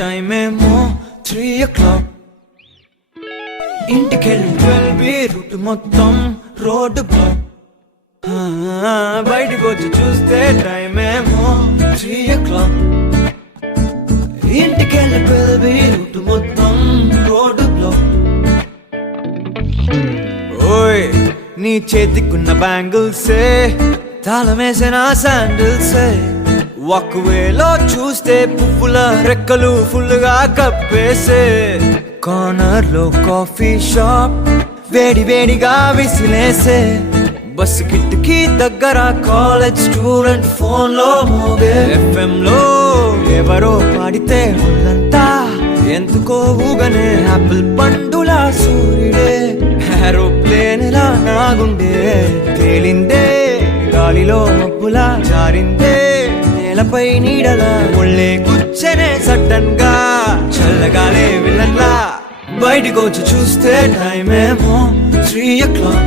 Time ఏమో 3 o'clock. ఇంటికెళ్ళి 12 route మొత్తం రోడ్డు బ్లాక్. బయటికి వచ్చి చూస్తే టైం ఏమో 3 o'clock. ఇంటికెళ్ళి 12 రూట్ మొత్తం రోడ్డు బ్లాక్. ఓయ్ నీ చేతికున్న బ్యాంగిల్సే తాళమేసిన శాండిల్సే వాక్వేలో చూస్తే పువ్వుల రెక్కలు ఫుల్గా కప్పేసే కార్నర్ లో కాఫీ షాప్ వేడి వేడిగా విసిలేసే బస్సు కిటికీ దగ్గర కాలేజ్ స్టూడెంట్ ఫోన్ లో మోగే FM లో ఎవరో పాడితే ఒళ్ళంతా ఎందుకో ఊగనే యాపిల్ పండులా సూర్యుడే ఏరోప్లేన్ లా నాగుండే తేలిందే గాలిలో మబ్బులా జారిందే నేలపై నీడలా ఒళ్ళే కూర్చనే సడన్ గా చల్లగాలే విలన్లా బయటికి వచ్చి చూస్తే టైం ఏమో 3 o'clock.